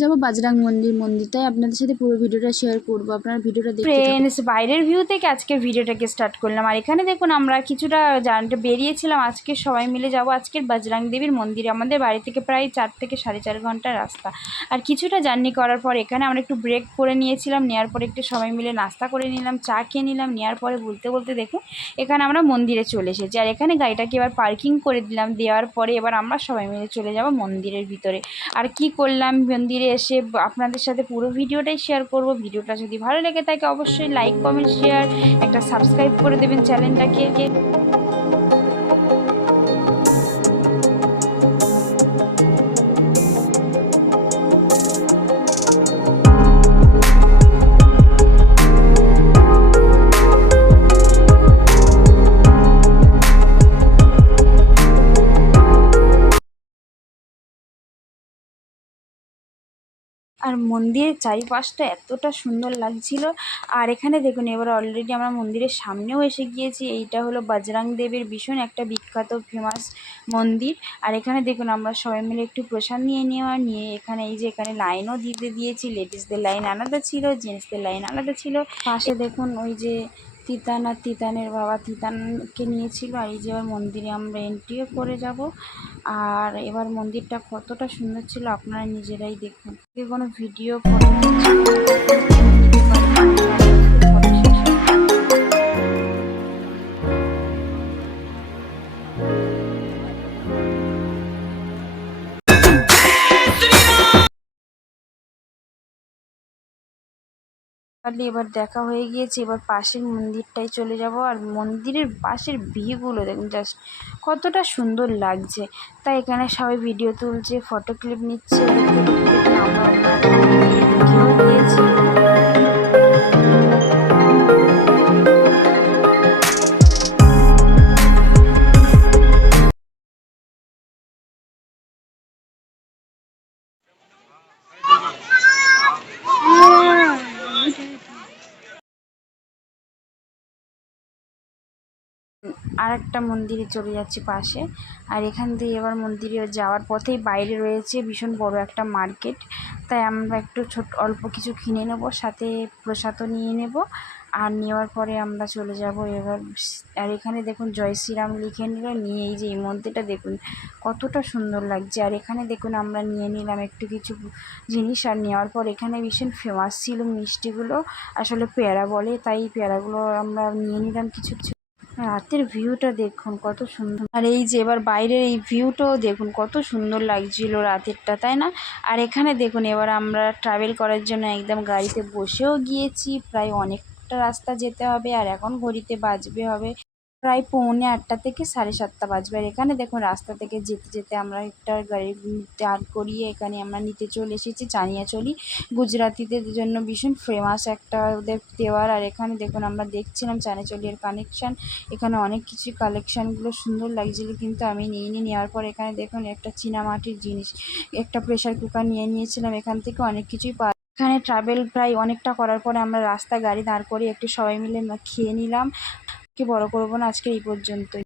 যাবো বাজরাং মন্দিরটাই আপনাদের সাথে পুরো ভিডিওটা শেয়ার করবো, আপনারা ভিডিওটা দেখতে থাকুন। ফ্রেন্ডস, বাইরের ভিউ থেকে আজকের ভিডিওটাকে স্টার্ট করলাম। আর এখানে দেখুন আমরা কিছুটা বেরিয়েছিলাম আজকে সবাই মিলে যাব আজকের বজরং দেবীর মন্দিরে। আমাদের বাড়ি থেকে প্রায় 4 থেকে 4.5 ঘন্টার রাস্তা। আর কিছুটা জার্নি করার পর এখানে আমরা একটু ব্রেক করে নিয়েছিলাম, নেওয়ার পরে একটু সবাই মিলে নাস্তা করে নিলাম, চা খেয়ে নিলাম। নেওয়ার পরে বলতে বলতে দেখুন এখানে আমরা মন্দিরে চলে এসেছি। আর এখানে গাড়িটাকে এবার পার্কিং করে দিলাম, দেওয়ার পরে এবার আমরা সবাই মিলে চলে যাব মন্দিরের ভিতরে। আর কি করলাম মন্দিরে এসে আপনাদের সাথে পুরো ভিডিওটাই শেয়ার করব। ভিডিওটা যদি ভালো লেগে থাকে অবশ্যই লাইক, কমেন্ট, শেয়ার, একটা সাবস্ক্রাইব করে দেবেন চ্যানেলটাকে। আর মন্দিরের চারিপাশটা এতটা সুন্দর লাগছিল। আর এখানে দেখুন এবার অলরেডি আমরা মন্দিরের সামনেও এসে গিয়েছি। এইটা হলো বজরং দেবের ভীষণ একটা বিখ্যাত ফেমাস মন্দির। আর এখানে দেখুন আমরা সবাই মিলে একটু প্রসাদ নিয়ে এখানে এই যে এখানে লাইনও দিয়েছি। লেডিসদের লাইন আলাদা ছিল, জেন্টসদের লাইন আলাদা ছিল। পাশে দেখুন ওই যে তিতান আর তিতানের বাবা তিতানকে নিয়েছিল। আর এই যে এবার মন্দিরে আমরা এন্ট্রিও করে যাব। আর এবার মন্দিরটা কতটা সুন্দর ছিল আপনারা নিজেরাই দেখুন। কোনো ভিডিও করে এবার দেখা হয়ে গিয়েছে। এবার পাশের মন্দিরটাই চলে যাব। আর মন্দিরের পাশের ভিউগুলো দেখুন জাস্ট কতটা সুন্দর লাগছে। তাই এখানে সবাই ভিডিও তুলছে, ফটো ক্লিপ নিচ্ছে। আর একটা মন্দিরে চলে যাচ্ছি পাশে। আর এখান দিয়ে এবার মন্দিরে যাওয়ার পথেই বাইরে রয়েছে ভীষণ বড় একটা মার্কেট। তাই আমরা একটু অল্প কিছু কিনে নেব, সাথে প্রসাদও নিয়ে নেব। আর নেওয়ার পরে আমরা চলে যাব এবার। আর এখানে দেখুন জয় শ্রীরাম লিখে নিয়ে এই যে এই মন্দিরটা দেখুন কতটা সুন্দর লাগছে। আর এখানে দেখুন আমরা নিয়ে নিলাম একটু কিছু জিনিস। আর নেওয়ার পর এখানে ভীষণ ফেমাস ছিল মিষ্টিগুলো, আসলে পেয়ারা বলে, তাই পেয়ারাগুলো আমরা নিয়ে নিলাম কিছু। রাতের ভিউটা দেখুন কত সুন্দর। আর এই যে এবার বাইরের এই ভিউটাও দেখুন কত সুন্দর লাগছিল রাতেরটা, তাই না? আর এখানে দেখুন এবার আমরা ট্রাভেল করার জন্য একদম গাড়িতে বসেও গিয়েছি। প্রায় অনেকটা রাস্তা যেতে হবে। আর এখন ঘড়িতে বাজবে হবে প্রায় 7:45 থেকে 7:30 বাজবে। আর এখানে দেখুন রাস্তা থেকে যেতে যেতে আমরা একটা গাড়ি দাঁড় করিয়ে এখানে আমরা নিতে চলে এসেছি চানিয়াচলি। গুজরাটিদের জন্য ভীষণ ফেমাস একটা ওদের তেওয়ার। আর এখানে দেখুন আমরা দেখছিলাম চানিয়াচলির কানেকশান। এখানে অনেক কিছু কালেকশানগুলো সুন্দর লাগছিল, কিন্তু আমি নিইনি। নেওয়ার পর এখানে দেখুন একটা চীনামাটির জিনিস, একটা প্রেশার কুকার নিয়েছিলাম। এখান থেকে অনেক কিছুই এখানে ট্রাভেল প্রায় অনেকটা করার পরে আমরা রাস্তায় গাড়ি দাঁড় করিয়ে একটু সবাই মিলে খেয়ে নিলাম। বড় করবো না, আজকে এই পর্যন্তই।